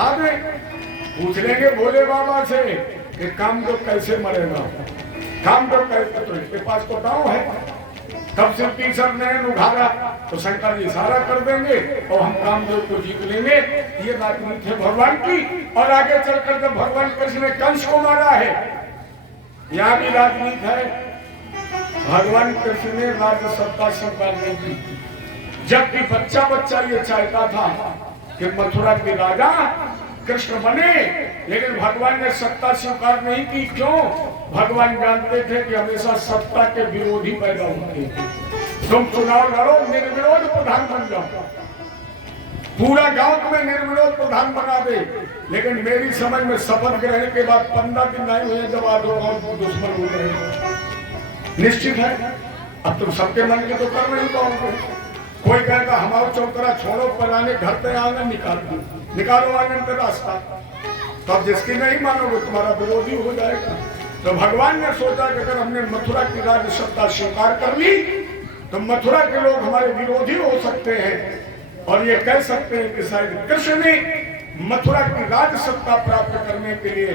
बढ़ा दे। पूछ लेंगे भोले बाबा से कि काम तो कैसे मरेगा, काम तो कैसे, तो इसके पास तो दांव है। तब से तीसर ने उघाड़ा तो शंकर जी इशारा कर देंगे और हम कामदेव को जीत लेंगे। ये राजनीति है भगवान की। और आगे चलकर जब भगवान कृष्ण ने कंस को मारा है, यहाँ भी राजनीति है। भगवान कृष्ण ने राज्य सत्ता स्वीकार नहीं की, जबकि बच्चा बच्चा ये चाहता था कि मथुरा के राजा कृष्ण बने, लेकिन भगवान ने सत्ता स्वीकार नहीं की। क्यों? भगवान जानते थे कि हमेशा सत्ता के विरोधी पैदा होते हैं। तुम चुनाव लड़ो, निर्विरोध प्रधान बन जाओ, पूरा गांव में निर्विरोध प्रधान बना दे, लेकिन मेरी समझ में शपथ ग्रहण के बाद 15 दिन नहीं हुए जब आधो गांव दुश्मन हो गए। निश्चित है अब तुम सबके मन के तो कर नहीं पाओगे। कोई कहेगा हमारा चौतरा छोड़ो, पलाने घर पे आंगन निकालो आंगन का रास्ता, तब जिसकी नहीं मानोगे तुम्हारा विरोधी हो जाएगा। तो भगवान ने सोचा कि अगर हमने मथुरा की राज्य सत्ता स्वीकार कर ली तो मथुरा के लोग हमारे विरोधी हो सकते हैं, और ये कह सकते हैं कि शायद कृष्ण ने मथुरा की राज्य सत्ता प्राप्त करने के लिए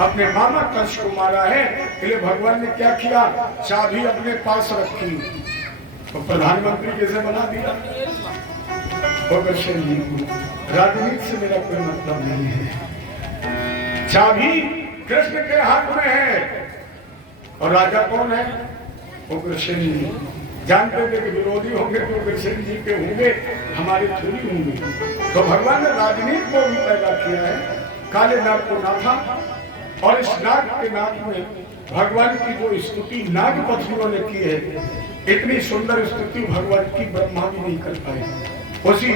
अपने मामा कंस को मारा है। इसलिए भगवान ने क्या किया, चाबी अपने पास रखी, तो प्रधानमंत्री कैसे बना दिया। राजनीति से मेरा कोई मतलब नहीं है, चाबी कृष्ण के हाथ में है। और राजा कौन है? वो कृष्ण जी। जानते थे कि विरोधी होंगे तो कृष्ण जी के होंगे, हमारे थोड़ी होंगे। तो भगवान ने राजनीति को भी पैदा किया है। काले नाग को नाथा, और इस नाग के नाग में भगवान की जो स्तुति नाग पत्नियों ने की है, इतनी सुंदर स्तुति भगवान की ब्रह्मा भी नहीं कर पाए। उसी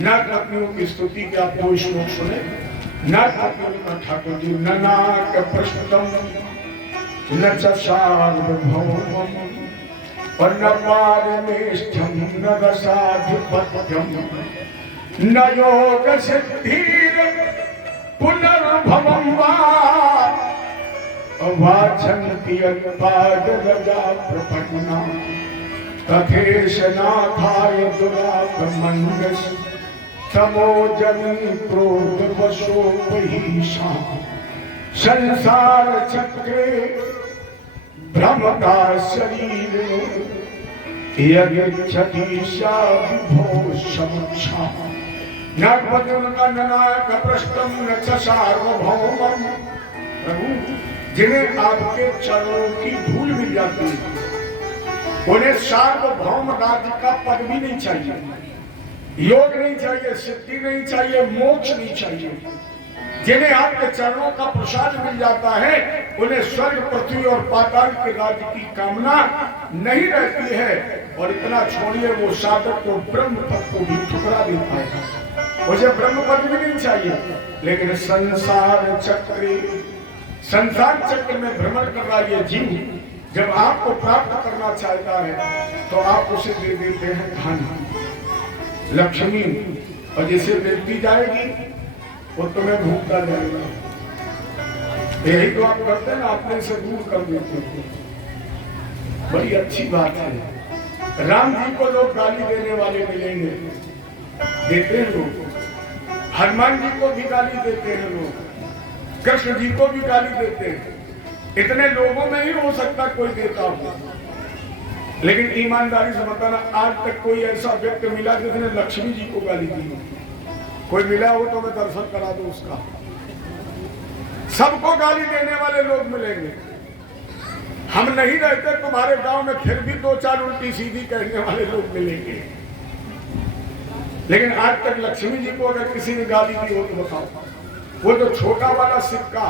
नाग पत्नियों की स्तुति के आप 2 श्लोक सुने। नाग पत्नियों का ठाकुर जी नाग पृष्ठम न च सार्वभौमम और न पारमेष्ठ्यम न रसाधिपत्यम न योग सिद्धिर पुनर्भवम वा वाचन्ति पाद रजा प्रपन्ना तथेश नाथाय दुरागमन्यस तमोजनी क्रोध वशोपहीशा संसार चक्रे भ्रमता शरीर यज्ञति शाविभो समक्षा नागपतियों का ननायक पृष्ठम न च सार्वभौमम। प्रभु जिन्हें आपके चरणों की धूल मिल जाती है, उन्हें सार्वभौम राज्य का पद भी नहीं चाहिए, योग नहीं चाहिए, सिद्धि नहीं चाहिए, मोक्ष नहीं चाहिए। जिन्हें आपके चरणों का प्रसाद मिल जाता है, उन्हें स्वर्ग पृथ्वी और पाताल के राज्य की कामना नहीं रहती है। और इतना छोड़िए, वो साधक को ब्रह्म पद को भी ठुकरा देता है, मुझे ब्रह्म पद भी नहीं चाहिए। लेकिन संसार चक्र में भ्रमण कर रहा ये जीव जब आपको प्राप्त करना चाहता है तो आप उसे दे देते हैं धन, लक्ष्मी, और जिसे मिलती जाएगी वो तुम्हें भूखता जाएगा। यही तो आप करते हैं ना, अपने से दूर कर देते हैं। बड़ी अच्छी बात है। राम जी को लोग गाली देने वाले मिलेंगे, देते हैं लोग। हनुमान जी को भी गाली देते हैं लोग, कृष्ण जी को भी गाली देते हैं। इतने लोगों में ही हो सकता कोई देता हो, लेकिन ईमानदारी से बताना, आज तक कोई ऐसा व्यक्ति मिला जिसने लक्ष्मी जी को गाली दी? कोई मिला हो तो मैं दर्शन करा दूं उसका। सबको गाली देने वाले लोग मिलेंगे। हम नहीं रहते तुम्हारे गांव में, फिर भी 2-4 उल्टी सीधी कहने वाले लोग मिलेंगे। लेकिन आज तक लक्ष्मी जी को अगर किसी ने गाली दी हो तो बताओ। वो जो छोटा वाला सिक्का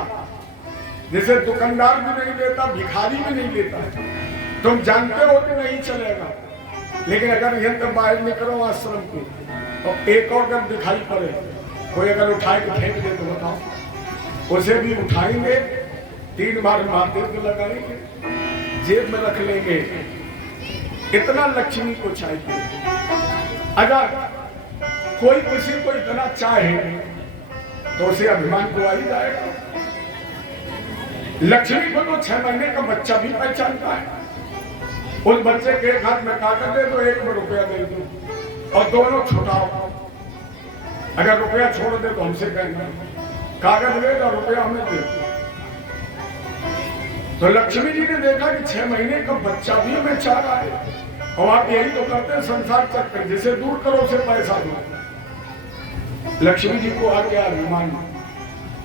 जिसे दुकानदार भी नहीं देता, भिखारी भी नहीं देता है, तुम जानते हो कि नहीं चलेगा। लेकिन अगर यंत्र बाहर निकलो आश्रम के और एक और अगर दिखाई पड़े, कोई अगर उठाए के फेंक दे तो बताओ, उसे भी उठाएंगे, 3 बार माथे को लगाएंगे, जेब में रख लेंगे। इतना लक्ष्मी को चाहिए। अगर कोई किसी को इतना चाहे तो उसे अभिमान को आ ही जाएगा। लक्ष्मी को तो 6 महीने का बच्चा भी पहचानता है। उस बच्चे के हाथ में कागज दे दो, 1 रुपया दे दो और दोनों छुटाओ, अगर रुपया छोड़ दे तो हमसे कहना, कागज ले और रुपया हमें दे। तो लक्ष्मी जी ने देखा कि 6 महीने का बच्चा भी हमें चाह रहा है, और आप यही तो करते हैं संसार चक्कर, जिसे दूर करो उसे पैसा दो। लक्ष्मी जी को आ गया अभिमान।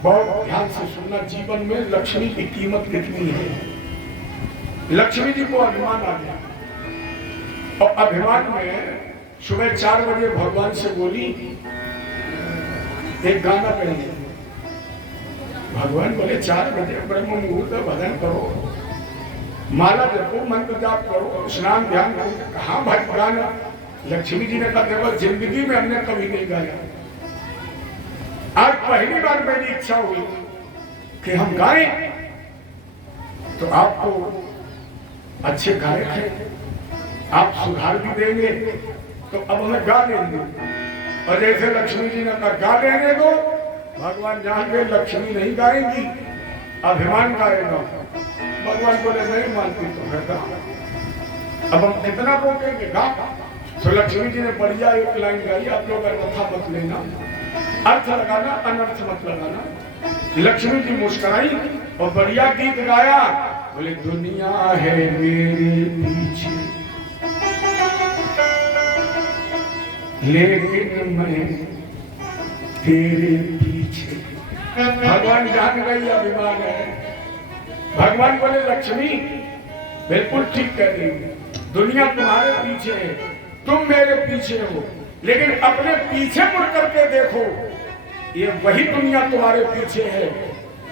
बहुत ध्यान से सुनना, जीवन में लक्ष्मी की कीमत कितनी है। लक्ष्मी जी को अभिमान आ गया, और अभिमान में सुबह 4 बजे भगवान से बोली, एक गाना करेंगे। भगवान बोले 4 बजे ब्रह्म मुहूर्त भजन करो, माला जपो, मंत्र जाप करो, स्नान ध्यान करो। कहाँ भाई गाना? लक्ष्मी जी ने कहा देखो जिंदगी में हमने कभी नहीं गाया, आज पहली बार मेरी इच्छा हुई कि हम गाएं। तो आपको अच्छे गायक हैं, आप सुधार भी देंगे, तो अब हमें गा लेंगे। और जैसे लक्ष्मी जी ने कहा गा लेने दो, भगवान जान के लक्ष्मी नहीं गाएंगी, अभिमान गाएगा। भगवान बोले नहीं मानती तो है गा, अब हम कितना रोकेंगे, गा। तो लक्ष्मी जी ने बढ़िया एक लाइन गाई, आप लोग अन्यथा मत लेना, अर्थ लगाना, अनर्थ मत लगाना। लक्ष्मी जी मुस्कुराई और बढ़िया गीत गाया। बोले दुनिया है मेरे पीछे, लेकिन मैं तेरे पीछे। भगवान जान गई अभिमान है। भगवान बोले लक्ष्मी बिल्कुल ठीक कह रही हो, दुनिया तुम्हारे पीछे है, तुम मेरे पीछे हो, लेकिन अपने पीछे मुड़ करके देखो, ये वही दुनिया तुम्हारे पीछे है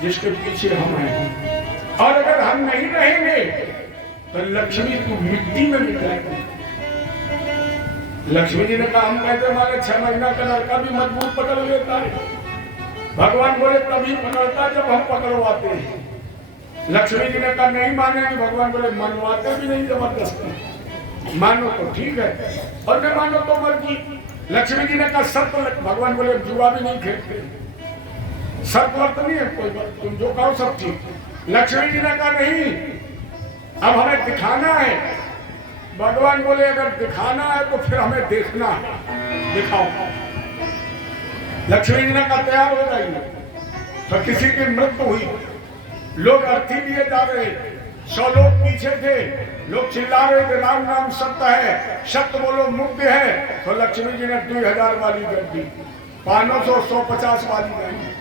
जिसके पीछे हम हैं। और अगर हम नहीं रहेंगे तो लक्ष्मी तू मिट्टी में मिल जाएगी। लक्ष्मी जी ने कहा हम कहते हमारे 6 महीना का लड़का भी मजबूत पकड़ लेता है। भगवान बोले तभी पकड़ता जब हम पकड़वाते हैं। लक्ष्मी जी ने कहा नहीं मानेंगे। भगवान बोले मनवाते भी नहीं, जबरदस्ती मानो तो ठीक है, और न मानो तो मर्जी। लक्ष्मी जी ने कहा शर्त। भगवान बोले जुआ भी नहीं खेलते, शर्त वर्त नहीं है कोई बात, तुम जो कहो सब ठीक। लक्ष्मी जी ने कहा नहीं, अब हमें दिखाना है। भगवान बोले अगर दिखाना है तो फिर हमें देखना है, दिखाओ। लक्ष्मी जी ने कहा तैयार हो जाइए। तो किसी की मृत्यु हुई, लोग अर्थी लिए जा रहे, 100 लोग पीछे थे, लोग चिल्ला रहे थे राम नाम सत्य है, सत्य बोलो मुक्त है। तो लक्ष्मी जी ने 2000 वाली गड्डी, 500 150 वाली नहीं,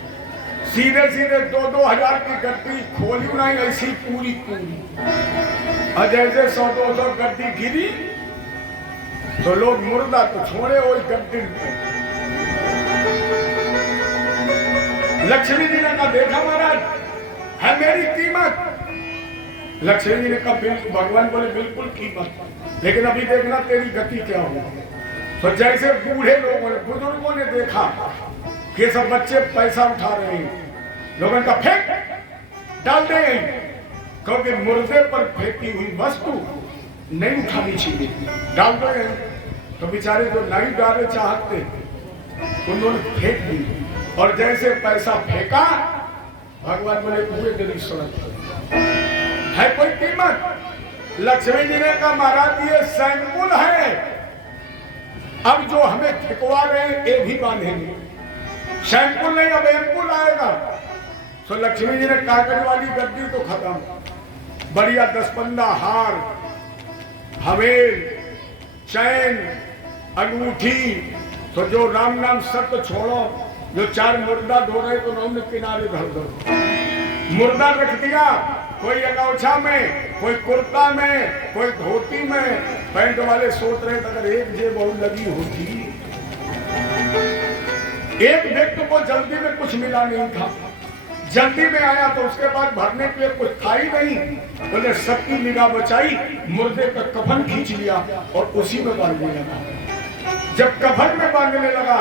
सीधे सीधे 2-2 की गड्डी खोली नहीं, ऐसी पूरी पूरी। और जैसे 100-200 गड्डी गिरी तो लोग मुर्दा तो छोड़े, वही गड्डी। लक्ष्मी जी ने कहा देखा महाराज है मेरी कीमत। लक्ष्मी जी ने कहा बिल्कुल। भगवान बोले बिल्कुल कीमत, लेकिन अभी देखना तेरी गति क्या हो। तो जैसे बूढ़े लोगों ने, बुजुर्गों ने देखा कि सब बच्चे पैसा उठा रहे हैं, लोगों का फेंक डाल दे, क्योंकि मुर्दे पर फेंकी हुई वस्तु नहीं उठानी चाहिए, डाल दे। तो बेचारे जो नहीं डाले चाहते उन्होंने फेंक दी, और जैसे पैसा फेंका भगवान बोले पूरे गरीब सड़क है कोई कीमत। लक्ष्मी जी ने कहा महाराज ये सैंकुल है, अब जो हमें ठिकवा रहे हैं ये भी बांधेंगे, सैंकुल नहीं अब एंकुल आएगा। तो लक्ष्मी जी ने कागज वाली गद्दी तो खत्म, बढ़िया 10-15 हार, हवेल, चैन, अंगूठी। तो जो राम नाम सत्य छोड़ो, जो 4 मुर्दा धो रहे तो उन्होंने किनारे धर दो, मुर्दा रख दिया, कोई अगौछा में, कोई कुर्ता में, कोई धोती में। पैंट वाले सोच रहे थे अगर एक जेब और लगी होती। एक व्यक्ति को जल्दी में कुछ मिला नहीं था, जल्दी में आया तो उसके बाद भरने के लिए कुछ था ही नहीं। बोले सबकी निगाह बचाई, मुर्दे का कफन खींच लिया और उसी में बांधने लगा। जब कफन में बांधने लगा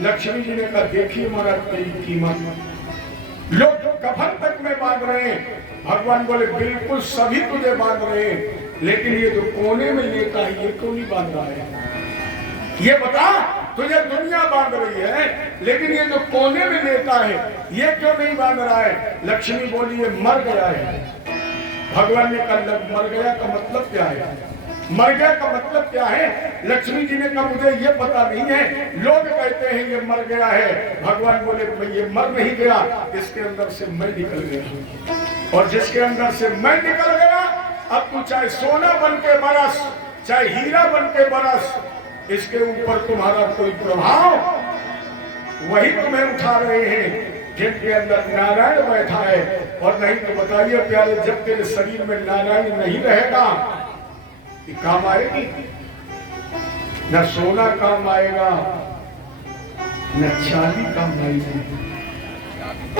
लक्ष्मी जी ने कहा देखिए महाराज तेरी कीमत, लोग कफन तक में बांध रहे हैं। भगवान बोले बिल्कुल सभी तुझे बांध रहे हैं, लेकिन ये जो कोने में लेता है ये क्यों नहीं बांध रहा है? ये बता, तुझे दुनिया बांध रही है लेकिन ये जो कोने में लेता है ये क्यों नहीं बांध रहा है? लक्ष्मी बोली ये मर गया है। भगवान ने कहा मर गया का मतलब क्या है? मर गया का मतलब क्या है? लक्ष्मी जी ने कहा मुझे ये पता नहीं है, लोग कहते हैं ये मर गया है। भगवान बोले मैं ये मर नहीं गया, इसके अंदर से मैं निकल गया, और जिसके अंदर से मैं निकल गया, अब तू चाहे सोना बन के बरस, चाहे हीरा बन के बरस, इसके ऊपर तुम्हारा कोई प्रभाव, वही तुम्हें उठा रहे हैं जिनके अंदर नारायण बैठा है। और नहीं तो बताइए प्यारे, जब तेरे शरीर में नारायण नहीं रहेगा, ये काम आएगी? न सोना काम आएगा, न चांदी काम आएगी,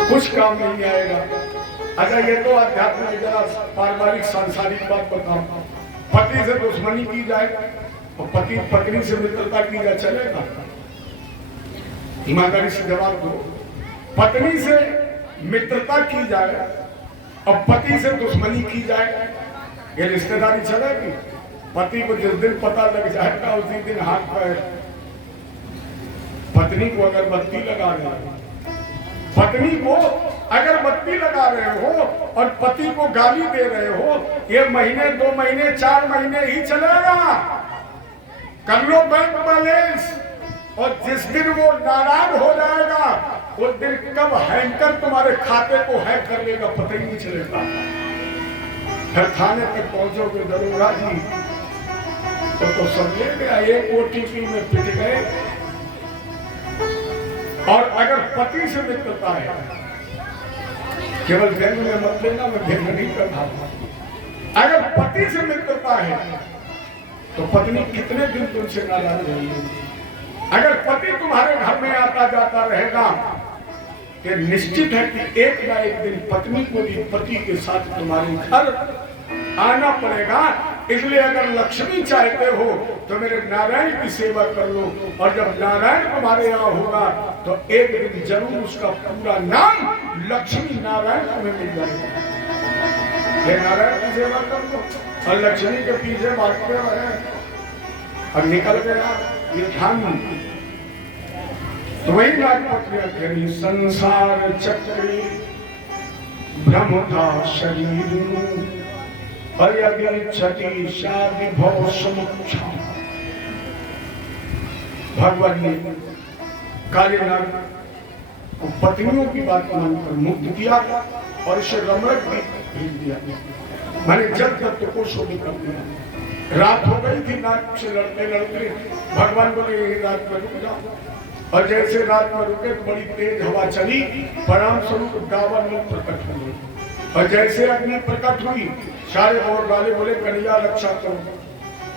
कुछ काम नहीं आएगा। अच्छा ये तो अध्यात्म में जरा पारिवारिक सांसारिक बात बताओ, पति से दुश्मनी की जाए और पति पत्नी से मित्रता की जाए, चलेगा? ईमानदारी से जवाब दो। पत्नी से मित्रता की जाए और पति से दुश्मनी की जाए, ये रिश्तेदारी चलेगी? पति को जिस दिन पता लग जाएगा उसी दिन हाथ पैर। पत्नी को अगर बत्ती लगा रहे हो, पत्नी को अगर बत्ती लगा रहे हो और पति को गाली दे रहे हो, ये महीने 2 महीने 4 महीने ही चलेगा। कर लो बैंक बैलेंस, और जिस दिन वो नाराज हो जाएगा उस दिन कब हैंकर तुम्हारे खाते को हैक कर लेगा पता ही नहीं चलेगा। फिर थाने तक पहुंचोगे दरोगा जी तो समझेगा एक OTP में पिट गए। और अगर पति से मित्रता है, केवल व्यंग में मत लेना, मैं व्यंग नहीं करता, अगर पति से मित्रता है तो पत्नी कितने दिन तुमसे नाराज रहेगी? अगर पति तुम्हारे घर में आता जाता रहेगा तो निश्चित है कि एक ना एक दिन पत्नी को भी पति के साथ तुम्हारे घर आना पड़ेगा। इसलिए अगर लक्ष्मी चाहते हो तो मेरे नारायण की सेवा कर लो, और जब नारायण तुम्हारे यहाँ होगा तो एक दिन जरूर उसका पूरा नाम लक्ष्मी नारायण तुम्हें मिल जाएगा। ये नारायण की सेवा कर लो और लक्ष्मी के पीछे भागते रहे और निकल गया ये ध्यान। तो वही नागपत्नी संसार चक्री ब्रह्म था शरीर छठी शादी भव समुच्छा। भगवान ने काले नाग को पत्नियों की बात मानकर मुक्त किया और इसे रमणक भी भेज दिया। मैंने जब तक को शोभित कर दिया। रात हो गई थी, नाग से लड़ते लड़ते भगवान बोले यही रात में रुक जाओ, और जैसे रात में रुके तो बड़ी तेज हवा चली, परिणाम स्वरूप दावन में प्रकट हुए, और जैसे अग्नि प्रकट हुई सारे और वाले बोले कन्हैया रक्षा करो।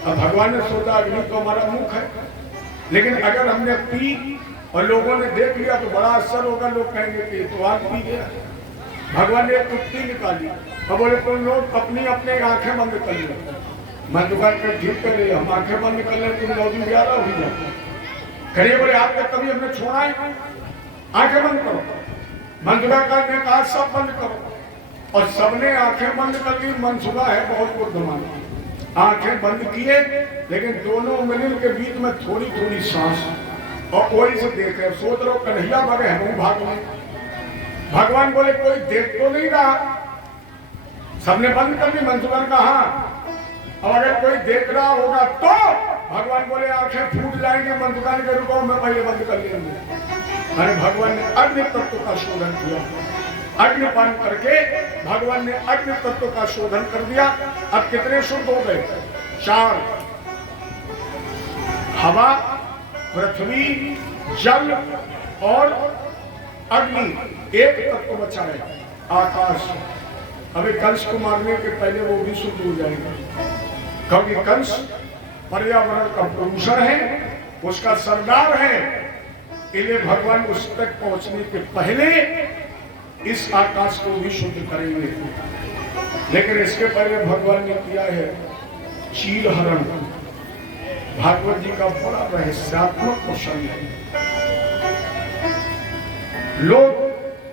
अब भगवान ने सोचा अग्नि तो हमारा मुख है, लेकिन अगर हमने पी और लोगों ने देख लिया तो बड़ा असर होगा, लोग कहेंगे कि तो आग पी गया। भगवान ने एक कुत्ती निकाली और बोले तुम लोग अपनी अपने आंखें बंद कर लो। मैं दुकान पर ठीक कर रही, हम आंखें बंद कर ले, तुम 9-11 हो जाए। करिए बोले आपने कभी हमने छोड़ा है? आंखें बंद करो। मंदुका ने कहा सब बंद करो, और सबने आंखें बंद कर ली। मनसुबा है बहुत बुद्धिमान, आंखें बंद किए, लेकिन दोनों उंगलियों के बीच में थोड़ी थोड़ी सांस, और कोई से देखे, सोच रहे कन्हैया बगे हम भाग में। भगवान बोले कोई देख तो नहीं रहा, सबने बंद कर ली। मनसुबा ने कहा और अगर कोई देख रहा होगा तो भगवान बोले आंखें फूट जाएंगे। मनसुबा के रुको मैं पहले बंद कर लेंगे। अरे भगवान ने अग्नि तत्व का शोधन किया, अग्निपान करके भगवान ने अग्नि तत्व का शोधन कर दिया। अब कितने शुद्ध हो गए? 4, हवा, पृथ्वी, जल और अग्नि, एक तत्व बचा है आकाश। अभी कंस को मारने के पहले वो भी शुद्ध हो जाएगा, क्योंकि कंस पर्यावरण का प्रदूषण है, उसका सरदार है। इसलिए भगवान उस तक पहुंचने के पहले इस आकाश को भी शुद्ध करेंगे। लेकिन इसके पहले भगवान ने किया है चील हरण। भागवत जी का बड़ा रहस्यात्मक क्वेश्चन है।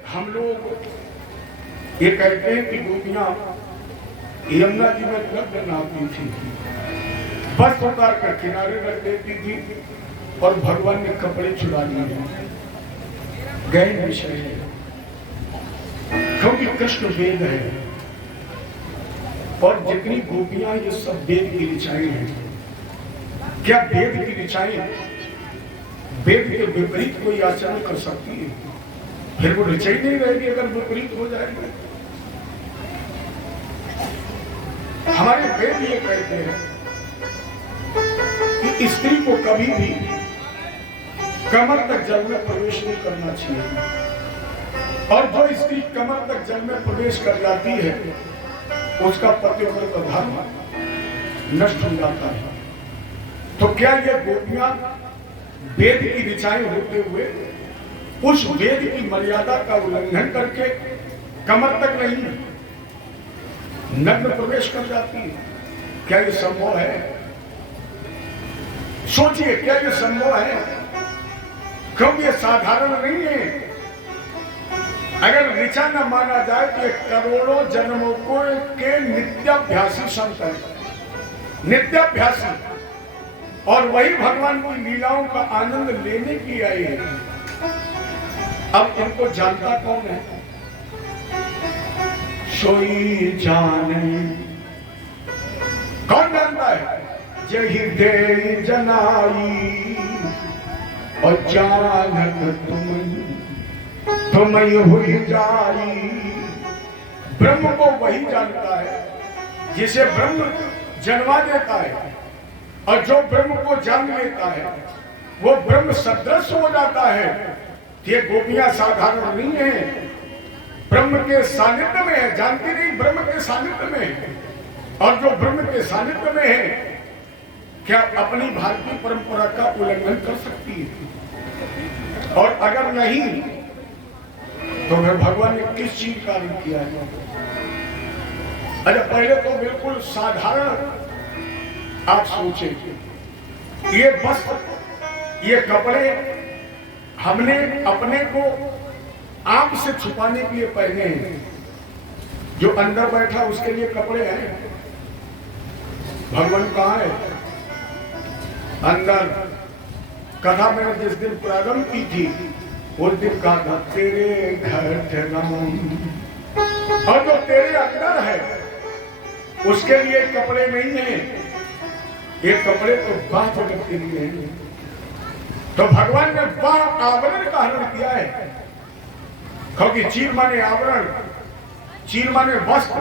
हम लोग ये कहते हैं कि गोपियां यमुना जी में गद्य नहाती थी, बस उतार कर किनारे रख देती थी और भगवान ने कपड़े चुरा लिए। गहन विषय है, क्योंकि कृष्ण वेद है। और जितनी गोपियां ये सब वेद की ऋचाएं हैं, क्या वेद की ऋचाएं वेद के विपरीत कोई आचरण कर सकती है? फिर वो ऋचा ही नहीं रहेगी अगर विपरीत हो जाएगी। हमारे वेद ये कहते हैं कि स्त्री को कभी भी कमर तक जल में प्रवेश नहीं करना चाहिए, और जो स्त्री कमर तक जल में प्रवेश कर जाती है उसका पतिव्रत धर्म नष्ट हो जाता है। तो क्या ये गोपियां वेद की ऋचाएं होते हुए उस वेद की मर्यादा का उल्लंघन करके कमर तक नहीं नग्न प्रवेश कर जाती है? क्या ये संभव है? सोचिए, क्या ये संभव है? क्योंकि ये साधारण नहीं है। अगर ऋचा न माना जाए तो ये करोड़ों जन्मों को के नित्याभ्यासी संत है, नित्याभ्यासी, और वही भगवान की लीलाओं का आनंद लेने की आई है। अब इनको जानता कौन है? सोई जाने। कौन जानता है? जही दे जनाई और जानक तुम हुई जाई। ब्रह्म को वही जानता है जिसे ब्रह्म जन्मा देता है, और जो ब्रह्म को जान लेता है वो ब्रह्म सदृश हो जाता है। ये गोपियां साधारण नहीं है, ब्रह्म के सानिध्य में है। जानती नहीं, ब्रह्म के सानिध्य में है। और जो ब्रह्म के सानिध्य में है, क्या अपनी भारतीय परंपरा का उल्लंघन कर सकती है? और अगर नहीं तो फिर भगवान ने किस चीज का कार्य किया है? अरे पहले तो बिल्कुल साधारण आप सोचे, ये वस्त्र, ये कपड़े हमने अपने को आंख से छुपाने के लिए पहने हैं। जो अंदर बैठा उसके लिए कपड़े हैं। भगवान कहाँ है? अंदर। कथा मैंने जिस दिन प्रारंभ की थी उस दिन कहा था तेरे घर राम, और जो तेरे अंदर है उसके लिए कपड़े नहीं है, ये कपड़े तो बाह जगत के लिए हैं। तो भगवान ने बाह आवरण का हरण किया है, क्योंकि चीर माने आवरण, चीर माने वस्त्र,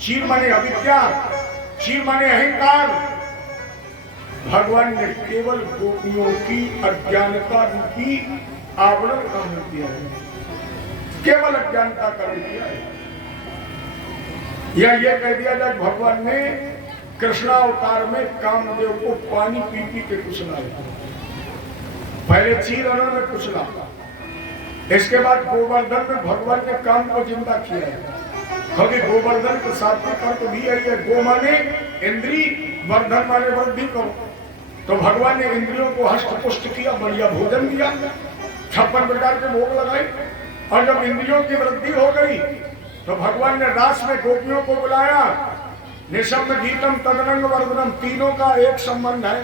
चीर माने अविद्या, चीर माने अहंकार। भगवान ने केवल गोपियों की अज्ञानता रूपी आवरण का हरण किया है, केवल अज्ञानता का हरण किया है। या ये कह दिया जाए भगवान ने कृष्णावतार में कामदेव को पानी पी पी के कुचला। पहले चीर हरण में कुचला, इसके बाद गोवर्धन में भगवान ने काम को जिंदा किया है। क्योंकि गोवर्धन के सात्विक अर्थ भी है, गो माने इंद्री, वर्धन माने वृद्धि करो। तो भगवान ने इंद्रियों को हष्ट पुष्ट किया, बढ़िया भोजन दिया, 56 प्रकार के भोग लगाए, और जब इंद्रियों की वृद्धि हो गई तो भगवान ने रास में गोपियों को बुलाया। निशम्य गीतम तदनंग वर्धनम, तीनों का एक संबंध है।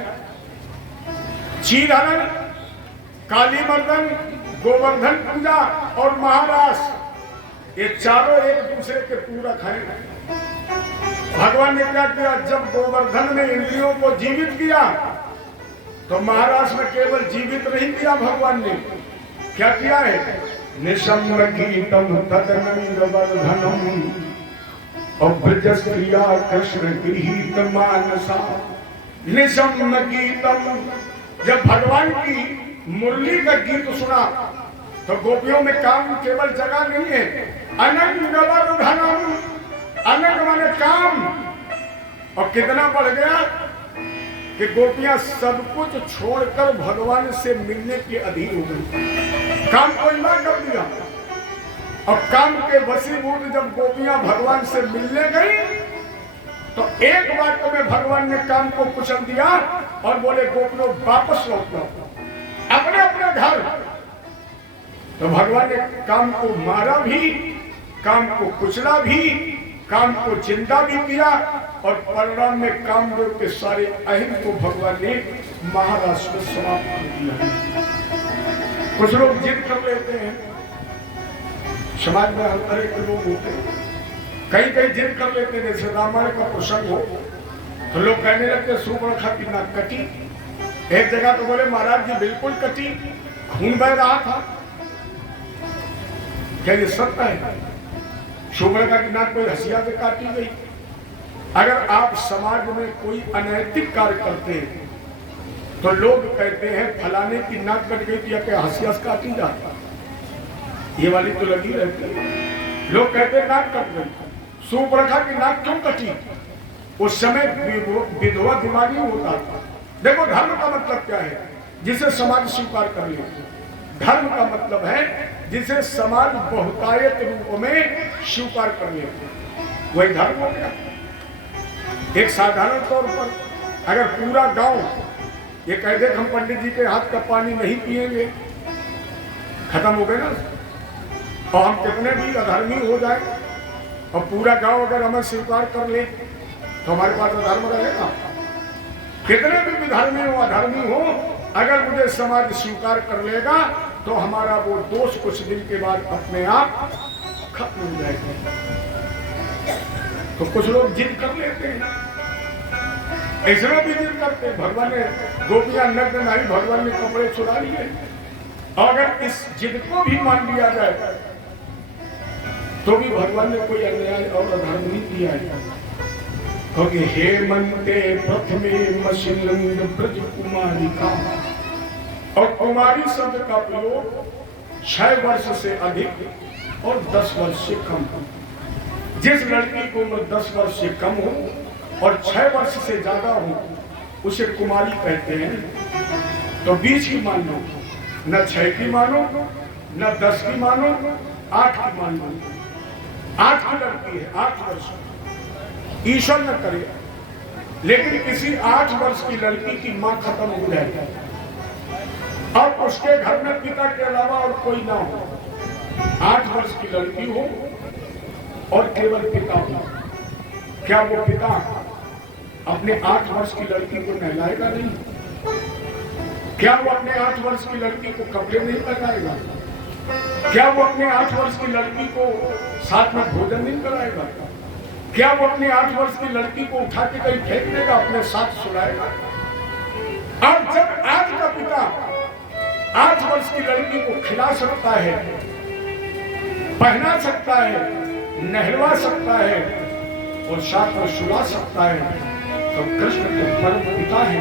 चीरहरण, काली मर्दन, गोवर्धन पूजा और महारास, ये चारों एक दूसरे के पूरक हैं। भगवान ने क्या किया? जब गोवर्धन में इंद्रियों को जीवित किया तो महाराज में केवल जीवित नहीं किया, भगवान ने क्या किया है? निशम्य गीतम तदनंग वर्धनम और ब्रज प्रिया कृष्ण गृहीत मानसा। निशम्य गीतम, जब भगवान की मुरली का गीत सुना तो गोपियों में काम केवल जगह नहीं है। अनंग वर्धनम, अनंग माने काम, और कितना बढ़ गया कि गोपियां सब कुछ छोड़कर भगवान से मिलने के अधीन हो गई। काम को इल्ला कर दिया, और काम के वशीभूत जब गोपियां भगवान से मिलने गई तो एक बात में भगवान ने काम को कुचल दिया और बोले गोपियों वापस लौटो अपने अपने घर। तो भगवान ने काम को मारा भी, काम को कुचला भी, काम को जिंदा भी किया, और परिणाम में कामदेव के सारे अहिम को भगवान ने महाराज में समाप्त कर दिया। कुछ लोग जिद कर लेते हैं, समाज में हर तरह के लोग होते हैं, कहीं कहीं जिद कर लेते हैं, जैसे रामायण का प्रसंग हो तो लोग कहने लगते सूर्पणखा की नाक कटी। एक जगह तो बोले महाराज जी बिल्कुल कटी, खून बह रहा था। क्या ये सत्य है? सूर्पणखा की नाक कोई हसिया से काटी गई? अगर आप समाज में कोई अनैतिक कार्य करते हैं तो लोग कहते हैं फलाने की नाक कट गई थी, क्या हसिया से काटी जाता? ये वाली तो लगी रहती है। लोग कहते हैं नाक कट गई। सूर्पणखा की नाक क्यों कटी? उस समय विधवा दिमागी होता था। देखो धर्म का मतलब क्या है? जिसे समाज स्वीकार कर ले। धर्म का मतलब है जिसे समाज बहुतायत रूप में स्वीकार कर ले, वही धर्म हो गया। एक साधारण तौर पर अगर पूरा गांव ये कह दे हम पंडित जी के हाथ का पानी नहीं पिएंगे, खत्म हो गए ना। और हम कितने भी अधर्मी हो जाए और पूरा गांव अगर हमें स्वीकार कर ले तो हमारे पास अधर्म रहेगा। कितने भी विधर्मी हो अधर्मी हो, अगर मुझे समाज स्वीकार कर लेगा तो हमारा वो दोष कुछ दिन के बाद अपने आप खत्म हो जाएगा। तो कुछ लोग जिद कर लेते हैं, ऐसा भी जिद करते हैं। भगवान ने गोपियां नग्न नाई, भगवान ने कपड़े चुरा लिए। अगर इस जिद को भी मान लिया जाए तो भी भगवान ने कोई अन्याय और अधर्म नहीं किया है। क्योंकि हेमंते प्रथमे मशीनंद ब्रज कुमारी का, और कुमारी शब्द का प्रयोग 6 वर्ष से अधिक और 10 वर्ष से कम। जिस लड़की को 10 वर्ष से कम हो और 6 वर्ष से ज्यादा हो उसे कुमारी कहते हैं। तो 20 की मान लो, न 6 की मानो, न 10 की मानो, 8 की मान लो। 8 की लड़की है, 8 वर्ष, ईश्वर न करे, लेकिन किसी 8 वर्ष की लड़की की मां खत्म हो जाएगी और उसके घर में पिता के अलावा और कोई ना हो। 8 वर्ष की लड़की हो और केवल पिता हो, क्या वो पिता अपने 8 वर्ष की लड़की को नहलाएगा नहीं? क्या वो अपने 8 वर्ष की लड़की को कपड़े नहीं पहनाएगा? क्या वो अपने 8 वर्ष की लड़की को साथ में भोजन नहीं कराएगा? क्या वो अपने 8 वर्ष की लड़की को उठा के कहीं फेंक देगा, अपने साथ सुलाएगा? और जब आज का पिता 8 वर्ष की लड़की को खिला सकता है, पहना सकता है, नहलवा सकता है और साथ में सुला सकता है, तो कृष्ण के परम पिता है,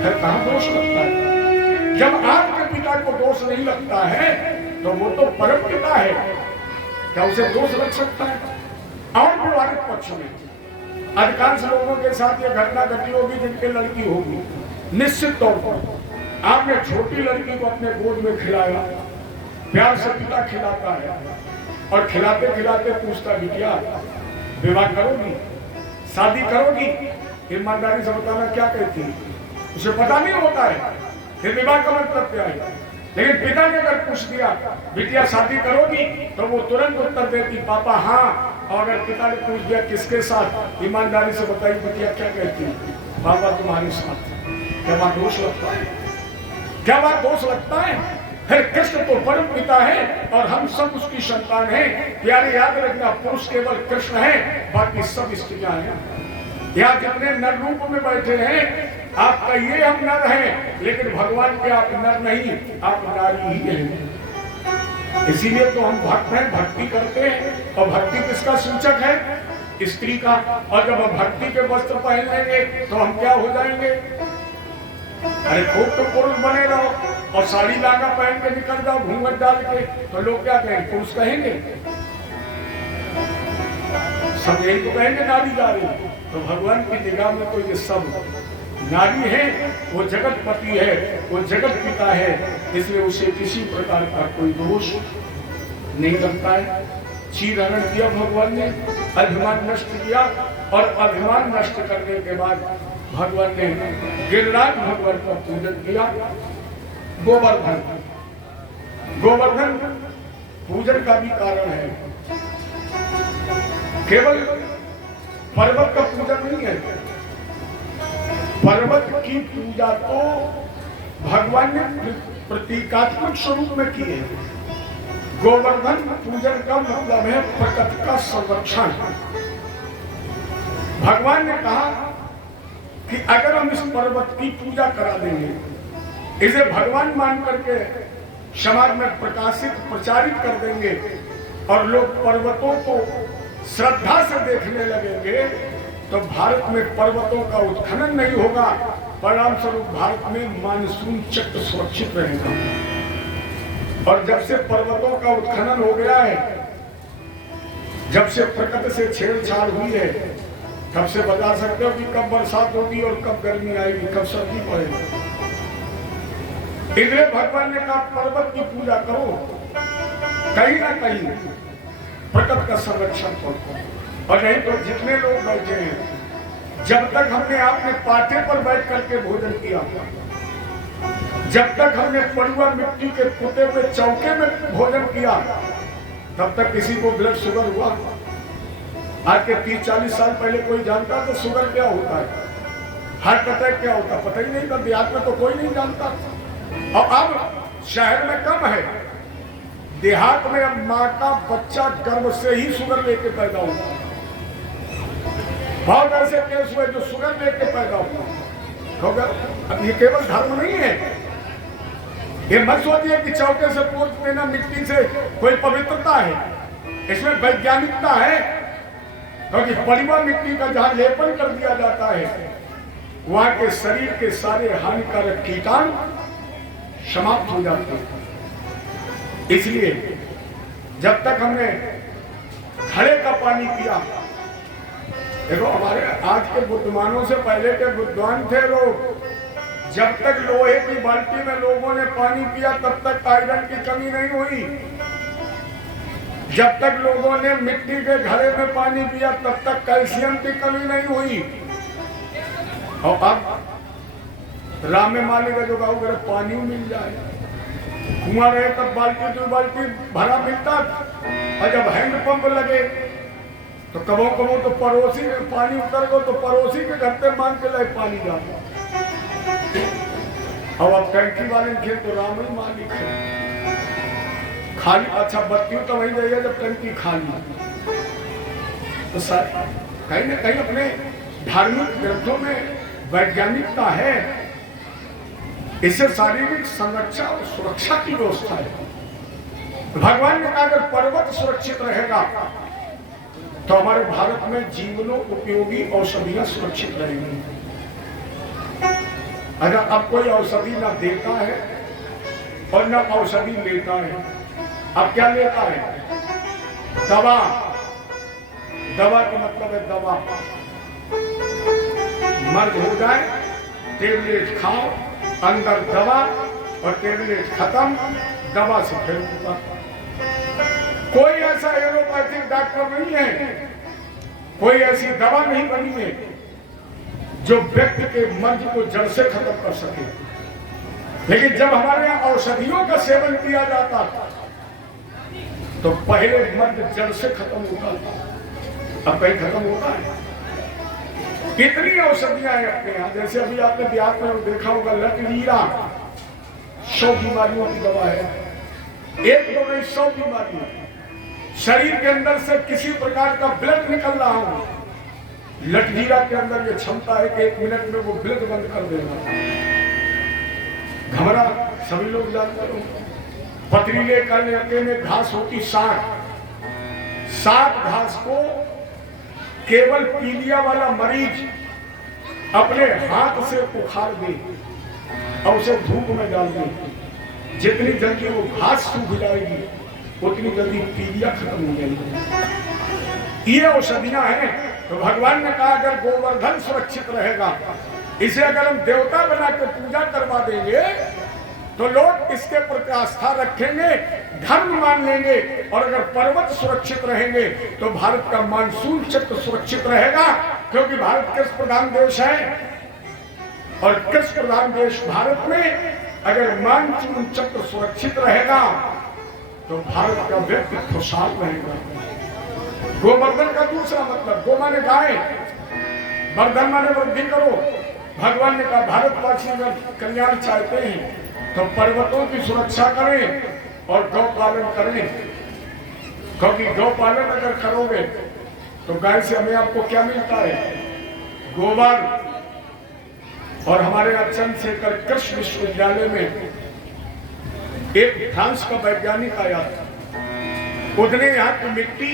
फिर कहां दोष लगता है? जब आपके पिता को दोष नहीं लगता है तो वो तो परम पिता है, क्या उसे दोष लग सकता है? और व्यवहारिक पक्ष में अधिकांश लोगों के साथ ये घटना घटी होगी जिनके लड़की होगी, निश्चित तौर पर आपने छोटी लड़की को अपने गोद में खिलाया, प्यार से पिता खिलाता है और खिलाते खिलाते पूछता भी क्या विवाह करोगी, शादी करोगी? ईमानदारी से बताना क्या कहती है? उसे पता नहीं होता है कि विवाह का मतलब क्या है। लेकिन पिता ने अगर पूछ दिया बिटिया शादी करोगी, तो वो तुरंत उत्तर देती पापा हाँ। और अगर पिता ने पूछ दिया किसके साथ, ईमानदारी से बताई बिटिया क्या कहती है? पापा तुम्हारे साथ। क्या बात दोष लगता है? क्या बात दोष लगता है? फिर कृष्ण तो परम पिता है और हम सब उसकी संतान हैं। प्यारे याद रखना, पुरुष केवल कृष्ण है, बाकी सब स्त्रियां हैं। यहाँ जितने नर रूप में बैठे हैं, आप कहिए हम नर हैं, लेकिन भगवान के आप नर नहीं, आप नारी ही हैं। इसीलिए तो हम भक्त हैं, भक्ति करते हैं। और भक्ति किसका सूचक है? स्त्री का। और जब हम भक्ति के वस्त्र पहन लेंगे तो हम क्या हो जाएंगे? अरे खूब तो पुरुष बने रहो और साड़ी लागा पहन के निकल जाओ घूंघट डाल के, तो लोग क्या कहेंगे? पुरुष कहेंगे, सब यही तो कहेंगे नारी जा रही। तो भगवान की निगाह में तो ये सब नारी है, वो जगतपति है, वो जगत पिता है, इसलिए उसे किसी प्रकार का कोई दोष नहीं लगता है। चीरहरण किया भगवान ने, अभिमान नष्ट किया और अभिमान नष्ट करने के बाद भगवान ने गिरिराज भगवान का पूजन किया। गोवर्धन, गोवर्धन पूजन का भी कारण है, केवल पर्वत का पूजन नहीं है। पर्वत की पूजा तो भगवान ने प्रतीकात्मक स्वरूप में की है। गोवर्धन पूजन का मतलब है प्रकृति का संरक्षण। भगवान ने कहा कि अगर हम इस पर्वत की पूजा करा देंगे, इसे भगवान मान करके समाज में प्रकाशित प्रचारित कर देंगे और लोग पर्वतों को श्रद्धा से देखने लगेंगे, तो भारत में पर्वतों का उत्खनन नहीं होगा, परिणाम स्वरूप भारत में मानसून चक्र सुरक्षित रहेगा। और जब से पर्वतों का उत्खनन हो गया है, जब से प्रकृति से छेड़छाड़ हुई है, तब से बता सकते हो कि कब बरसात होगी और कब गर्मी आएगी, कब सर्दी पड़ेगी। इसलिए भगवान ने कहा पर्वत की पूजा करो, कहीं ना कहीं प्रकृति का संरक्षण करो। और नहीं तो जितने लोग बैठे हैं, जब तक हमने अपने पाटे पर बैठ करके भोजन किया, जब तक हमने पड़ुआ मिट्टी के पुते हुए चौके में भोजन किया, तब तक किसी को ब्लड शुगर हुआ। आज के 30-40 साल पहले कोई जानता तो शुगर क्या होता है, हार्ट अटैक क्या होता, पता ही नहीं था। देहात में तो कोई नहीं जानता। और अब शहर में कम है, देहात में अब माँ का बच्चा गर्भ से ही शुगर लेके पैदा होता है। बहुत ऐसे केस हुए जो शुगर लेके पैदा हुआ। अब ये केवल धर्म नहीं है, ये मत सोचिए कि चौके से पोत देना मिट्टी से कोई पवित्रता है, इसमें वैज्ञानिकता है। क्योंकि पड़ुआ मिट्टी का जहां लेपन कर दिया जाता है, वहां के शरीर के सारे हानिकारक कीटाणु समाप्त हो जाते हैं। इसलिए जब तक हमने घड़े का पानी पिया, देखो हमारे आज के बुद्धिमानों से पहले के बुद्धिमान थे लोग, जब तक लोहे की बाल्टी में लोगों ने पानी पिया तब तक आयरन की कमी नहीं हुई। जब तक लोगों ने मिट्टी के घड़े में पानी पिया तब तक कैल्शियम की कमी नहीं हुई। और अब राम में मालिक है जो गाँव अगर पानी मिल जाए, कुआं रहे तब बाल्टी 2 बाल्टी भरा मिलता, और जब हैंड पंप लगे तो कबो कबो तो पड़ोसी पानी उतर गो तो पड़ोसी के घर पे मांग के लाए पानी जाता। और अब टंकी वाले खेल तो राम ही मालिक है, खाली अच्छा बत्ती तो वही जाइए जब टंकी खाली। तो सर कहीं ना कहीं अपने धार्मिक ग्रंथों में वैज्ञानिकता है, इससे शारीरिक संरक्षा और सुरक्षा की व्यवस्था है। भगवान ने कहा अगर पर्वत सुरक्षित रहेगा तो हमारे भारत में जीवनों उपयोगी औषधियां सुरक्षित रहेंगी। अगर अब कोई औषधि ना देता है और ना औषधि लेता है, अब क्या लेता है? दवा। दवा का मतलब है दवा, मर्द हो जाए टेबलेट खाओ, अंदर दवा और टेबलेट खत्म, दवा से फिर ऊपर। कोई ऐसा एलोपैथिक डॉक्टर नहीं है, कोई ऐसी दवा नहीं बनी है जो व्यक्ति के मर्ज को जड़ से खत्म कर सके। लेकिन जब हमारे यहाँ औषधियों का सेवन किया जाता तो पहले मर्ज जड़ से खत्म होता था, अब कहीं खत्म होता है? कितनी औषधियां हैं अपने यहाँ। जैसे अभी आपने देहात में देखा होगा लटलीरा, 100 बीमारियों की दवा है। एक तो नहीं 100 बीमारियों। शरीर के अंदर से किसी प्रकार का ब्लड निकल रहा हो, लटलीरा के अंदर ये क्षमता है कि 1 मिनट में वो ब्लड बंद कर देगा। घबरा सभी लोग जानते हो। पथरीले इलाके में घास होती 60 घास को केवल पीलिया वाला मरीज अपने हाथ से उखाड़ दे और उसे धूप में डाल दे, जितनी जल्दी वो घास सूख जाएगी उतनी जल्दी पीलिया खत्म हो जाएगी। ये औषधियां हैं। तो भगवान ने कहा अगर गोवर्धन सुरक्षित रहेगा, इसे अगर हम देवता बना के पूजा करवा देंगे तो लोग इसके प्रति आस्था रखेंगे, धर्म मान लेंगे। और अगर पर्वत सुरक्षित रहेंगे तो भारत का मानसून चक्र सुरक्षित रहेगा, क्योंकि भारत कृषि प्रधान देश है। और कृषि प्रधान देश भारत में अगर मानसून चक्र सुरक्षित रहेगा तो भारत का व्यक्ति खुशहाल रहेगा। गोवर्धन का दूसरा मतलब, गो माने गाय, वर्धन माने वृद्धि करो। भगवान ने कहा भारतवासी अगर कल्याण चाहते हैं तो पर्वतों की सुरक्षा करें और गौ पालन करें। क्योंकि गौपालन अगर करोगे तो गाय से हमें आपको क्या मिलता है? गोबर। और हमारे यहाँ चंद्रशेखर कृषि विश्वविद्यालय में एक फ्रांस का वैज्ञानिक आया था, उसने यहाँ की मिट्टी